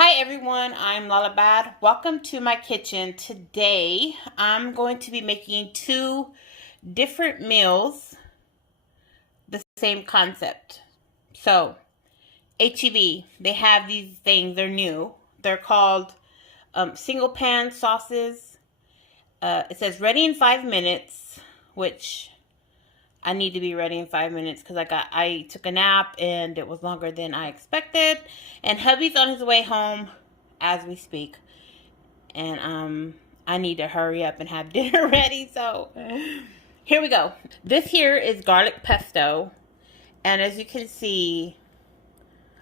Hi everyone, I'm Lala M. Welcome to my kitchen. Today I'm going to be making two different meals, the same concept. So H.E.B, they have these things, they're new. They're called single pan sauces. It says ready in 5 minutes, which I need to be ready in 5 minutes because I took a nap and it was longer than I expected. And hubby's on his way home as we speak. And I need to hurry up and have dinner ready. So here we go. This here is garlic pesto. And as you can see,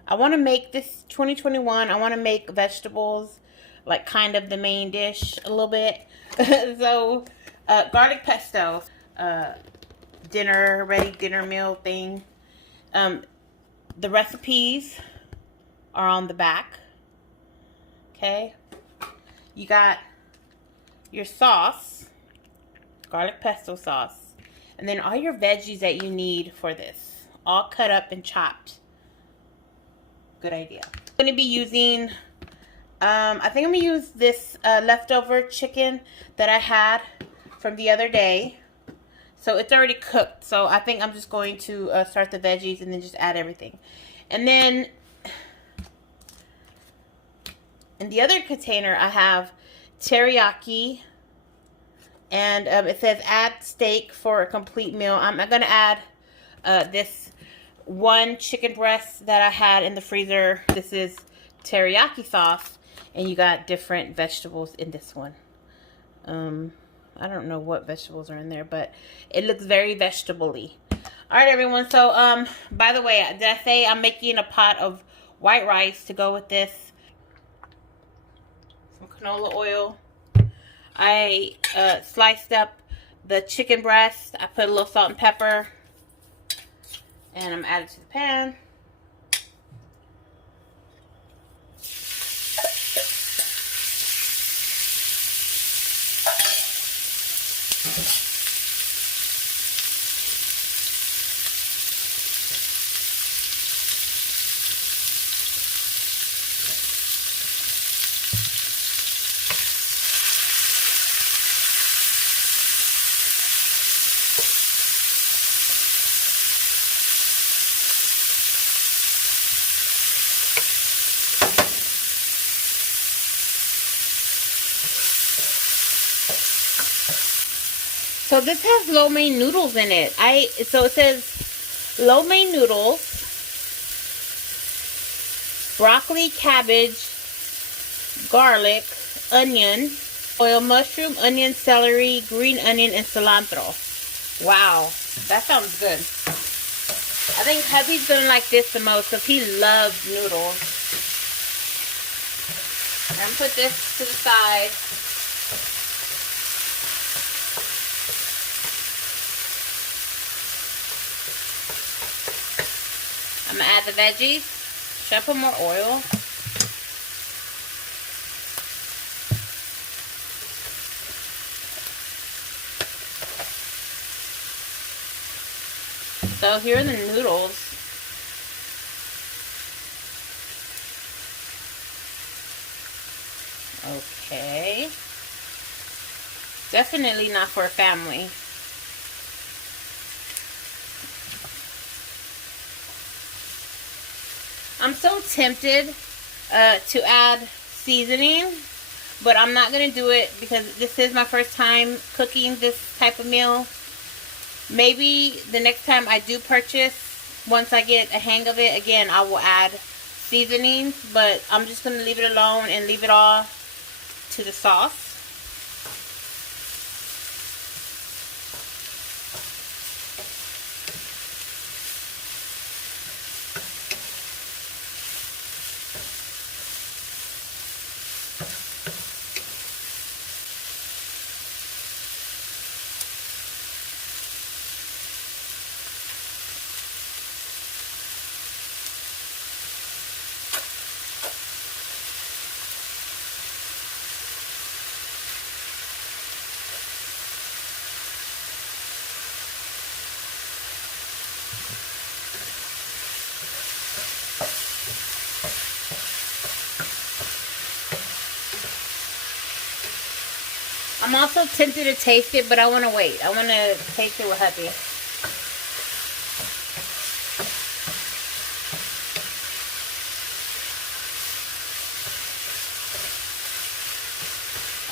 I want to make this 2021. I want to make vegetables like kind of the main dish a little bit. So garlic pesto. Dinner ready dinner meal thing. The recipes are on the back. Okay, you got your sauce, garlic pesto sauce, and then all your veggies that you need for this, all cut up and chopped. Good idea. I'm going to be using I think I'm going to use this leftover chicken that I had from the other day. So it's already cooked. So I think I'm just going to start the veggies and then just add everything. And then in the other container I have teriyaki. And it says add steak for a complete meal. I'm going to add this one chicken breast that I had in the freezer. This is teriyaki sauce. And you got different vegetables in this one. I don't know what vegetables are in there, but it looks very vegetable-y. All right, everyone. So, by the way, did I say I'm making a pot of white rice to go with this? Some canola oil. I sliced up the chicken breast. I put a little salt and pepper. And I'm adding it to the pan. So this has lo mein noodles in it. So it says lo mein noodles, broccoli, cabbage, garlic, onion, oil, mushroom, onion, celery, green onion, and cilantro. Wow, that sounds good. I think hubby's gonna like this the most because he loves noodles. I'm gonna put this to the side. I'm going to add the veggies. Should I put more oil? So here are the noodles. Okay. Definitely not for a family. I'm so tempted to add seasoning, but I'm not going to do it because this is my first time cooking this type of meal. Maybe the next time I do purchase, once I get a hang of it, again, I will add seasonings, but I'm just going to leave it alone and leave it all to the sauce. I'm also tempted to taste it, but I want to wait. I want to taste it with hubby.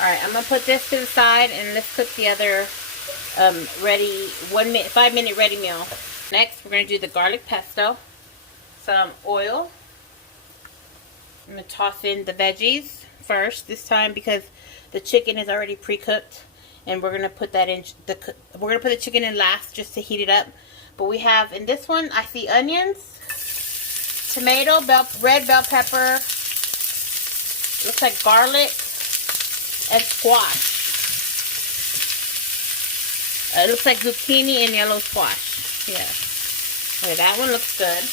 Alright, I'm going to put this to the side, and let's cook the other ready, 5-minute ready meal. Next, we're going to do the garlic pesto. Some oil. I'm going to toss in the veggies first this time because the chicken is already pre-cooked, and we're going to put that in we're going to put the chicken in last just to heat it up. But we have in this one, I see onions, tomato, red bell pepper, looks like garlic, and squash. It looks like zucchini and yellow squash. Yeah. Okay, that one looks good.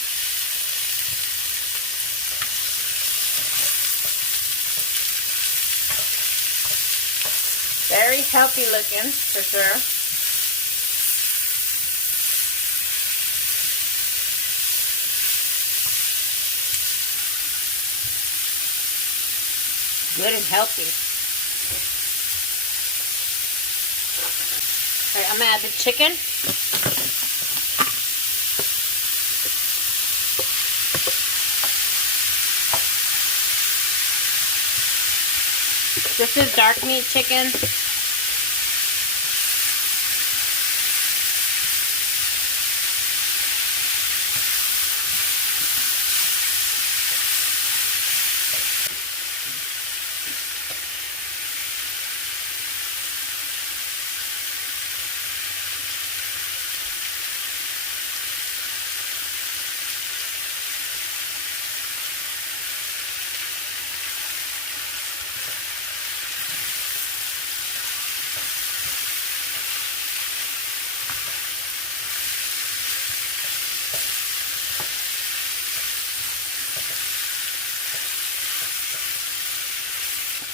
Very healthy looking, for sure. Good and healthy. Alright, I'm going to add the chicken. This is dark meat chicken.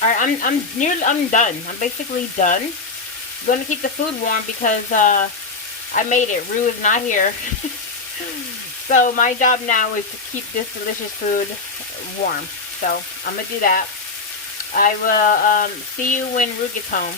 Alright, I'm done. I'm basically done. I'm going to keep the food warm because I made it. Roo is not here. So my job now is to keep this delicious food warm. So I'm going to do that. I will see you when Roo gets home.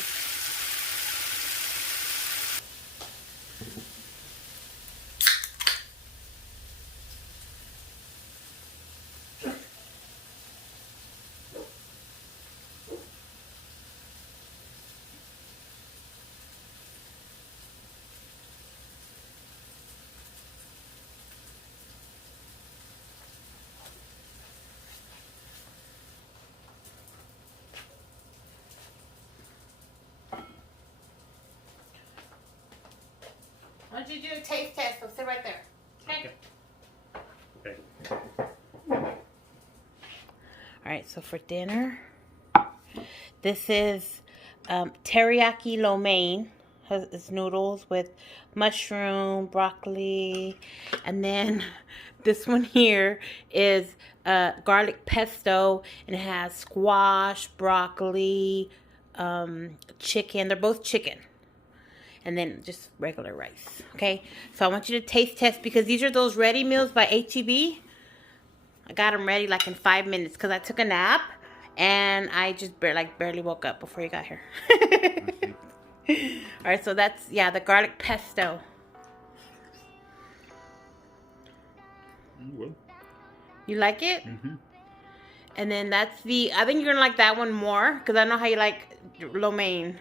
Why don't you do a taste test? We'll sit right there. Okay. Okay. Alright, so for dinner, this is teriyaki lo mein. It's noodles with mushroom, broccoli, and then this one here is garlic pesto, and it has squash, broccoli, chicken. They're both chicken. And then just regular rice. Okay, so I want you to taste test because these are those ready meals by H.E.B. I got them ready like in 5 minutes because I took a nap and I just barely woke up before you got here. All right, so that's, yeah, the garlic pesto. Well. You like it? Mm-hmm. And then that's I think you're gonna like that one more because I know how you like lo mein.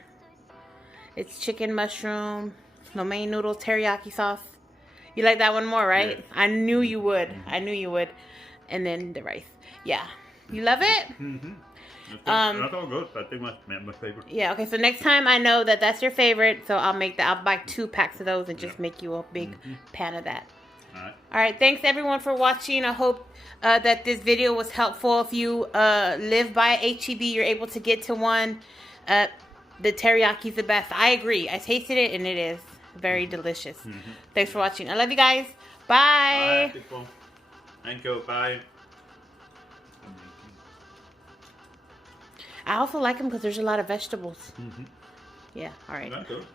It's chicken, mushroom, lo mein noodles, teriyaki sauce. You like that one more, right? Yeah. I knew you would. I knew you would. And then the rice. Yeah. You love it? Mm-hmm. That's all good. I think my favorite. Yeah, okay. So next time I know that that's your favorite. So I'll make that. I'll buy 2 packs of those and just make you a big pan of that. All right. Thanks, everyone, for watching. I hope that this video was helpful. If you live by H.E.B, you're able to get to one. The teriyaki is the best. I agree. I tasted it, and it is very delicious. Thanks for watching. I love you guys. Bye. Bye. Thank you. Bye. I also like them because there's a lot of vegetables. Yeah. All right. That's good.